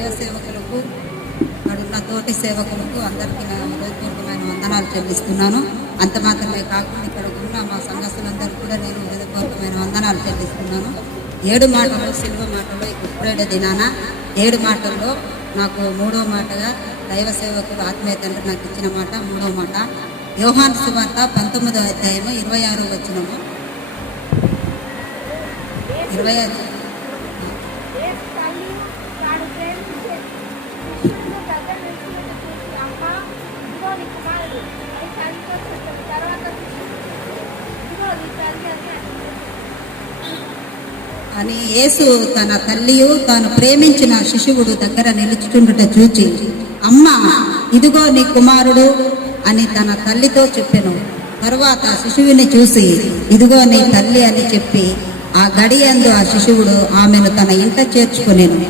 దైవ సేవకులకు అక్కడున్న తోటి సేవకులకు అందరికీ నా హృదయపూర్వకమైన వందనాలు చెల్లిస్తున్నాను. అంత మాత్రమే కాకుండా ఇక్కడ ఉన్న మా సంఘస్థులందరూ కూడా నేను హృదయపూర్వకమైన వందనాలు చెల్లిస్తున్నాను. 7 మాటలు సిల్వ మాటలు ఇప్పుడే దినాన 7 మాటల్లో నాకు 3వ మాటగా దైవ సేవకుడు ఆత్మీయ తండ్రి నాకు ఇచ్చిన మాట 3వ మాట యోహాను సువార్త 19వ అధ్యాయము 26వ వచనము 25 అని యేసు తన తల్లియు తాను ప్రేమించిన శిశువుడు దగ్గర నిలుచుచుండుట చూచి అమ్మ ఇదిగో నీ కుమారుడు అని తన తల్లితో చెప్పెను. తరువాత శిశువుని చూసి ఇదిగో నీ తల్లి అని చెప్పి ఆ గడియందు ఆ శిశువుడు ఆమెను తన ఇంట చేర్చుకునేను.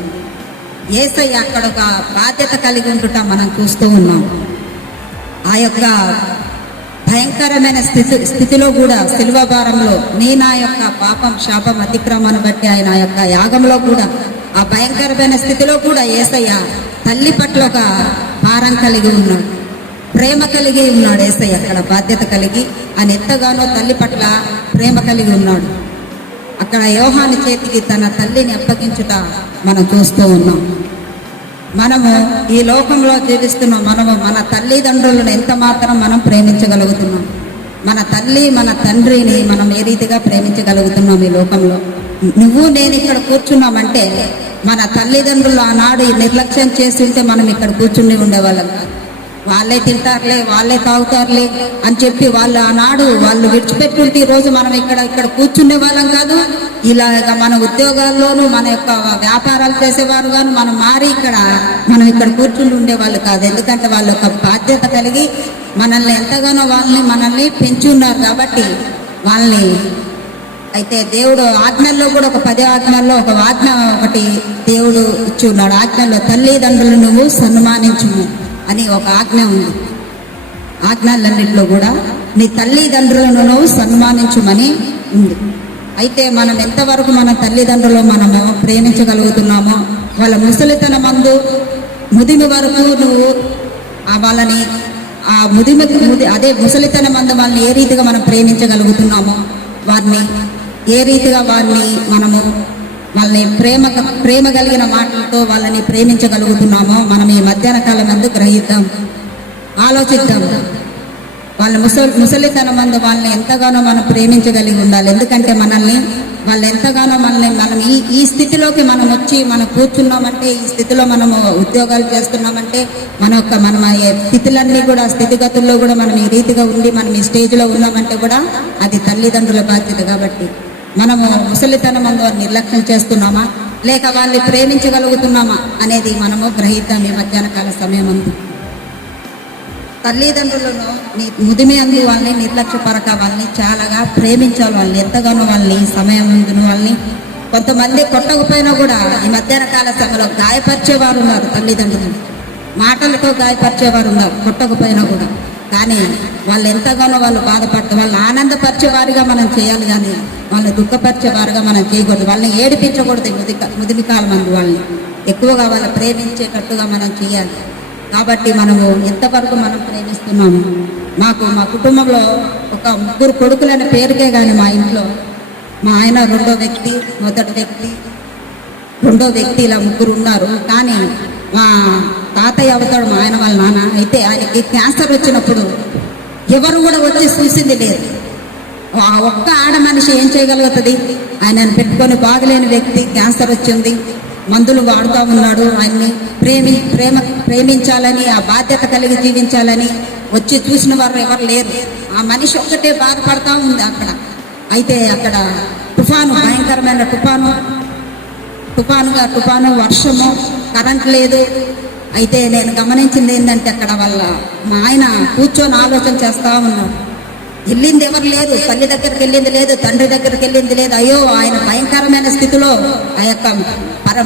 యేసయ్య అక్కడ ఒక బాధ్యత కలిగి ఉండుట మనం చూస్తూ ఉన్నాం. ఆ యొక్క భయంకరమైన స్థితిలో కూడా శిలువ భారంలో నా యొక్క పాపం శాపం అతిక్రమాన్ని బట్టి ఆయన యొక్క యాగంలో కూడా ఆ భయంకరమైన స్థితిలో కూడా యేసయ్య తల్లి పట్ల ఒక భారం కలిగి ఉన్నాడు, ప్రేమ కలిగి ఉన్నాడు. యేసయ్య అక్కడ బాధ్యత కలిగి ఆయన ఎంతగానో తల్లి పట్ల ప్రేమ కలిగి ఉన్నాడు. అక్కడ యోహాను చేతికి తన తల్లిని అప్పగించుట మనం చూస్తూ ఉన్నాం. మనము ఈ లోకంలో జీవిస్తున్నాం. మనము మన తల్లిదండ్రులను ఎంత మాత్రం మనం ప్రేమించగలుగుతున్నాం? మన తల్లి మన తండ్రిని మనం ఏ రీతిగా ప్రేమించగలుగుతున్నాం? ఈ లోకంలో నువ్వు నేను ఇక్కడ కూర్చున్నామంటే మన తల్లిదండ్రులు ఆనాడు నిర్లక్ష్యం చేసి ఉంటే మనం ఇక్కడ కూర్చుని ఉండేవాళ్ళం. వాళ్ళే తింటారులే, వాళ్ళే తాగుతారులే అని చెప్పి వాళ్ళు ఆనాడు వాళ్ళు విడిచిపెట్టుంటే ఈరోజు మనం ఇక్కడ కూర్చునే వాళ్ళం కాదు. ఇలాగ మన ఉద్యోగాల్లోనూ మన యొక్క వ్యాపారాలు చేసేవారు గాను మనం మారి మనం ఇక్కడ కూర్చుని ఉండేవాళ్ళు కాదు. ఎందుకంటే వాళ్ళ యొక్క బాధ్యత కలిగి మనల్ని ఎంతగానో మనల్ని పెంచి ఉన్నారు కాబట్టి వాళ్ళని. అయితే దేవుడు ఆజ్ఞల్లో కూడా ఒక 10 ఆజ్ఞల్లో ఒక ఆజ్ఞ ఒకటి దేవుడు ఇచ్చి ఉన్నాడు. ఆజ్ఞల్లో తల్లిదండ్రులు నువ్వు సన్మానించుము అని ఒక ఆజ్ఞ ఉంది. ఆజ్ఞలన్నింటిలో కూడా నీ తల్లిదండ్రులను నువ్వు సన్మానించుమని ఉంది. అయితే మనం ఎంతవరకు మన తల్లిదండ్రులు మనము ప్రేమించగలుగుతున్నామో, వాళ్ళ ముదిమి వరకు నువ్వు వాళ్ళని ఆ అదే ముసలితనమందు వాళ్ళని ఏ రీతిగా మనం ప్రేమించగలుగుతున్నామో, వారిని ఏ రీతిగా మనము వాళ్ళని ప్రేమ కలిగిన మాటలతో వాళ్ళని ప్రేమించగలుగుతున్నామో మనం ఈ మధ్యాహ్న కాలం నందు గ్రహిద్దాం, ఆలోచిద్దాం. వాళ్ళ ముసలితనమందు వాళ్ళని ఎంతగానో మనం ప్రేమించగలిగి ఉండాలి. ఎందుకంటే వాళ్ళు ఎంతగానో మనం ఈ స్థితిలోకి మనం వచ్చి మనం కూర్చున్నామంటే, ఈ స్థితిలో మనము ఉద్యోగాలు చేస్తున్నామంటే, మన స్థితులన్నీ కూడా స్థితిగతుల్లో కూడా మనం ఈ రీతిగా ఉండి మనం ఈ స్టేజ్లో ఉన్నామంటే కూడా అది తల్లిదండ్రుల బాధ్యత. కాబట్టి మనము ముసలితనమందు నిర్లక్ష్యం చేస్తున్నామా లేక వాళ్ళని ప్రేమించగలుగుతున్నామా అనేది మనము గ్రహిద్దాం. ఈ మధ్యాహ్న కాల సమయం అందు తల్లిదండ్రులను ముదిమి అందు వాళ్ళని నిర్లక్ష్యపరక వాళ్ళని చాలాగా ప్రేమించాలి. వాళ్ళని ఎంతగానో వాళ్ళని సమయం ముందును వాళ్ళని కొంతమంది కొట్టకపోయినా కూడా ఈ మధ్యాహ్న కాల సమయంలో గాయపరిచేవారు ఉన్నారు. తల్లిదండ్రులు మాటలతో గాయపరిచేవారు ఉన్నారు కొట్టకపోయినా కూడా. కానీ వాళ్ళు ఎంతగానో వాళ్ళు బాధపడతారు. వాళ్ళని ఆనందపరిచేవారుగా మనం చేయాలి, కానీ వాళ్ళని దుఃఖపరిచేవారుగా మనం చేయకూడదు. వాళ్ళని ఏడిపించకూడదు. ముదిమి కాలం అందు వాళ్ళని ఎక్కువగా వాళ్ళని ప్రేమించేటట్టుగా మనం చేయాలి. కాబట్టి మనము ఎంతవరకు మనం ప్రేమిస్తున్నాము? మా కుటుంబంలో ఒక 3 కొడుకులనే పేరుకే కానీ మా ఇంట్లో మా ఆయన రెండో వ్యక్తి, మొదటి వ్యక్తి, రెండో వ్యక్తి, ఇలా 3 ఉన్నారు. కానీ మా తాతయ్య అవుతాడు మా ఆయన వాళ్ళ నాన్న. అయితే ఆయనకి క్యాన్సర్ వచ్చినప్పుడు ఎవరు కూడా వచ్చి చూసింది లేదు. ఆ ఒక్క ఆడ మనిషి ఏం చేయగలుగుతుంది? ఆయనను పెట్టుకొని బాగలేని వ్యక్తి, క్యాన్సర్ వచ్చింది, మందులు వాడుతూ ఉన్నాడు. ఆయన్ని ప్రేమించాలని, ఆ బాధ్యత కలిగి జీవించాలని వచ్చి చూసిన వారు ఎవరు లేరు. ఆ మనిషి ఒక్కటే బాధపడతా ఉంది అక్కడ. అయితే అక్కడ తుఫాను, భయంకరమైన తుఫాను, వర్షము, కరెంట్ లేదు. అయితే నేను గమనించింది ఏంటంటే అక్కడ మా ఆయన కూర్చొని ఆలోచన చేస్తూ ఉన్నాడు. వెళ్ళింది ఎవరు లేదు, తల్లి దగ్గరికి వెళ్ళింది లేదు, తండ్రి దగ్గరికి వెళ్ళింది లేదు. అయ్యో ఆయన భయంకరమైన స్థితిలో ఆ యొక్క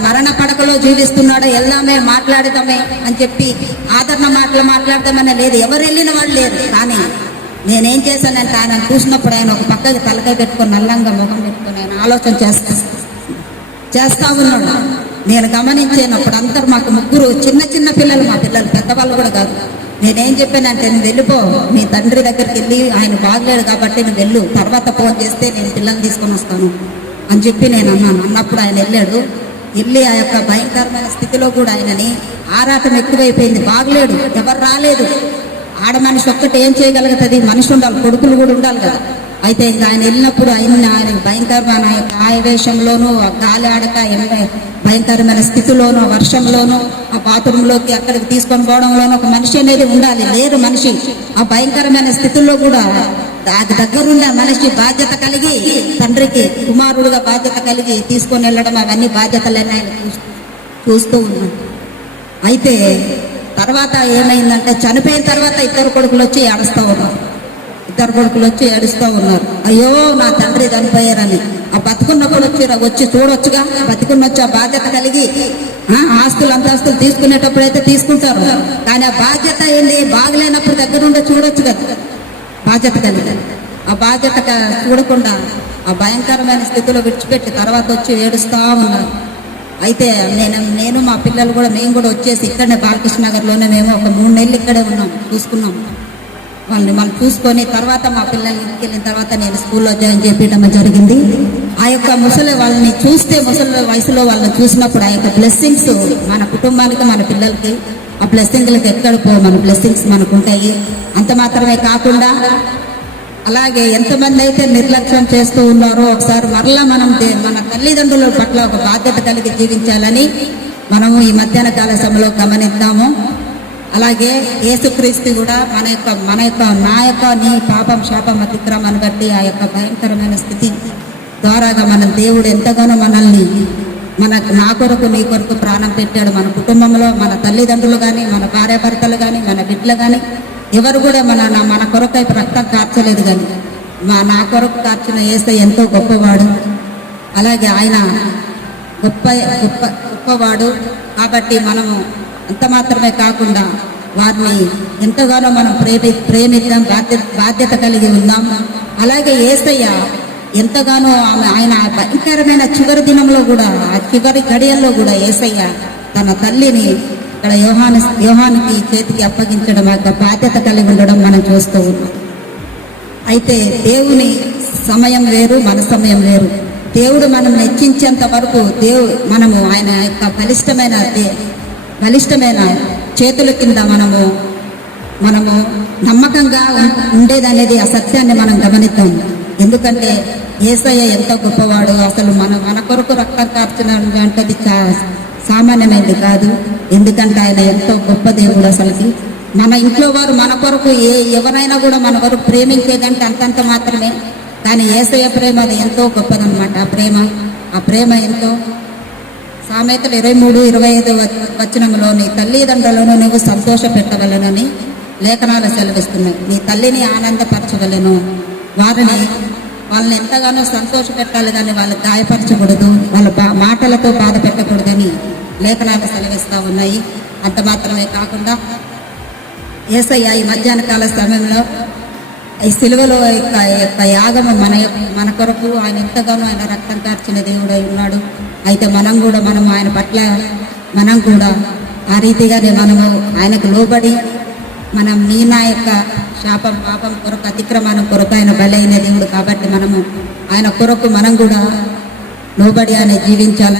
మరణ పడకలో జీవిస్తున్నాడు. వెళ్దామే, మాట్లాడదామే అని చెప్పి ఆదరణ మాట్లాడదామని లేదు, ఎవరు వెళ్ళిన వాళ్ళు లేరు. కానీ నేనేం చేశానంటే ఆయన చూసినప్పుడు ఆయన ఒక పక్కకి తలకాయ పెట్టుకొని నల్లంగా ముఖం పెట్టుకొని ఆయన ఆలోచన చేస్తా ఉన్నాడు. నేను గమనించేనప్పుడు అందరు మాకు ముగ్గురు చిన్న చిన్న పిల్లలు, మా పిల్లలు పెద్దవాళ్ళు కూడా కాదు. నేనేం చెప్పానంటే, నువ్వు వెళ్ళిపో, నీ తండ్రి దగ్గరికి వెళ్ళి ఆయన బాగలేడు కాబట్టి నువ్వు వెళ్ళు, తర్వాత ఫోన్ చేస్తే నేను పిల్లల్ని తీసుకొని వస్తాను అని చెప్పి నేను అన్నాను. అన్నప్పుడు ఆయన వెళ్ళి ఆ యొక్క భయంకరమైన స్థితిలో కూడా ఆయనని ఆరాటం ఎక్కువైపోయింది. బాగలేడు, ఎవరు రాలేదు. ఆడ మనిషి ఒక్కటి ఏం చేయగలుగుతుంది? మనిషి ఉండాలి, కొడుకులు కూడా ఉండాలి కదా. అయితే ఇంకా ఆయన వెళ్ళినప్పుడు ఆయన భయంకరమైన ఆవేశంలోనూ, గాలి ఆడక భయంకరమైన స్థితిలోనూ, వర్షంలోనూ, ఆ బాత్రూంలోకి అక్కడికి తీసుకొని పోవడంలోనూ ఒక మనిషి అనేది ఉండాలి. లేరు మనిషి. ఆ భయంకరమైన స్థితుల్లో కూడా దగ్గరుండే మనిషి బాధ్యత కలిగి, తండ్రికి కుమారుడుగా బాధ్యత కలిగి తీసుకొని వెళ్ళడం, అవన్నీ బాధ్యతలన్నీ ఆయన చూస్తూ ఉన్నాడు. అయితే తర్వాత ఏమైందంటే, చనిపోయిన తర్వాత ఇద్దరు కొడుకులు వచ్చి ఏడుస్తూ ఉన్నారు. అయ్యో నా తండ్రి చనిపోయారని. ఆ బతుకున్నప్పుడు వచ్చి చూడొచ్చుగా, బతుకున్నొచ్చి ఆ బాధ్యత కలిగి ఆస్తులు అంతస్తులు తీసుకునేటప్పుడు అయితే తీసుకుంటారు, కానీ ఆ బాధ్యత ఏంటి? బాగలేనప్పుడు దగ్గరుండి చూడొచ్చు కదా, బాధ్యత కలిగి. ఆ బాధ్యత చూడకుండా ఆ భయంకరమైన స్థితిలో విడిచిపెట్టి తర్వాత వచ్చి ఏడుస్తూ ఉన్నారు. అయితే నేను మా పిల్లలు కూడా, మేము కూడా వచ్చేసి ఇక్కడనే బాలకృష్ణ నగర్లోనే మేము ఒక 3 నెలలు ఇక్కడే చూసుకున్నాం వాళ్ళని. మనం చూసుకొని తర్వాత మా పిల్లల్ని ఇంటికి వెళ్ళిన తర్వాత నేను స్కూల్లో జాయిన్ చేయడం జరిగింది. ఆ యొక్క ముసలి వయసులో వాళ్ళని చూసినప్పుడు ఆ యొక్క బ్లెస్సింగ్స్ మన కుటుంబానికి, మన పిల్లలకి ఆ బ్లెస్సింగ్లకి ఎక్కడ మన బ్లెస్సింగ్స్ మనకు ఉంటాయి. అంత మాత్రమే కాకుండా అలాగే ఎంతమంది అయితే నిర్లక్ష్యం చేస్తూ ఉన్నారో, ఒకసారి మరలా మనం మన తల్లిదండ్రుల పట్ల ఒక బాధ్యత కలిగి జీవించాలని మనము ఈ మధ్యాహ్న కాల సమయంలో గమనిద్దాము. అలాగే యేసుక్రీస్తు కూడా నీ పాపం శాపం అతిక్రమాన్ని బట్టి ఆ యొక్క భయంకరమైన స్థితి ద్వారాగా మన దేవుడు ఎంతగానో మనల్ని నా కొరకు నీ కొరకు ప్రాణం పెట్టాడు. మన కుటుంబంలో మన తల్లిదండ్రులు కానీ, మన భార్యాభర్తలు కానీ, మన బిడ్డలు కానీ ఎవరు కూడా మన కొరకు అయితే రక్తం కార్చలేదు, కానీ నా కొరకు కార్చిన యేసయ్య ఎంతో గొప్పవాడు. అలాగే ఆయన గొప్పవాడు కాబట్టి మనము అంత మాత్రమే కాకుండా వారిని ఎంతగానో మనం ప్రేమిద్దాం, బాధ్యత కలిగి ఉందాం. అలాగే యేసయ్య ఎంతగానో ఆయన భయంకరమైన చివరి దినంలో కూడా, ఆ చివరి గడియల్లో కూడా యేసయ్య తన తల్లిని ఇక్కడ యోహానికి చేతికి అప్పగించడం, ఆ బాధ్యత కలిగి ఉండడం మనం చూస్తూ ఉన్నాం. అయితే దేవుని సమయం వేరు, మన సమయం వేరు. దేవుడు మనం హెచ్చించేంత వరకు మనము ఆయన యొక్క బలిష్టమైన చేతుల కింద మనము నమ్మకంగా ఉండేదనేది ఆ సత్యాన్ని మనం గమనిద్దాం. ఎందుకంటే యేసయ్య ఎంతో గొప్పవాడు. అసలు మన కొరకు రక్తం కార్చిన అంటది సామాన్యమైనది కాదు. ఎందుకంటే ఆయన ఎంతో గొప్ప దేవుడు. అసలుకి మన ఇంట్లో వారు మన కొరకు ఎవరైనా కూడా మన కొరకు ప్రేమించేదంటే అంతంత మాత్రమే, కానీ యేసయ్య ప్రేమ అది ఎంతో గొప్పదన్నమాట. ఆ ప్రేమ ఎంతో. సామెతలు 23:25 వచనంలోని తల్లిదండ్రులను నువ్వు సంతోష పెట్టవలనని లేఖనాలు సెలవిస్తున్నాయి. నీ తల్లిని ఆనందపరచవలను, వాళ్ళని ఎంతగానో సంతోష పెట్టాలి, కానీ వాళ్ళు గాయపరచకూడదు, వాళ్ళ మాటలతో బాధ పెట్టకూడదని లేఖనాలు సెలవిస్తూ ఉన్నాయి. అంత మాత్రమే కాకుండా యేసయ్య ఈ మధ్యాహ్న కాల సమయంలో ఈ సిలువలో యొక్క యాగము మన కొరకు ఆయన ఎంతగానో ఆయన రక్తం కార్చిన దేవుడై ఉన్నాడు. అయితే మనం ఆయన పట్ల మనం కూడా ఆ రీతిగానే మనము ఆయనకు లోబడి నా యొక్క శాపం పాపం కొరకు అతిక్రమణం కొరకు ఆయన బలైన దేవుడు కాబట్టి ఆయన కొరకు మనం కూడా లోబడి ఆయన జీవించాలని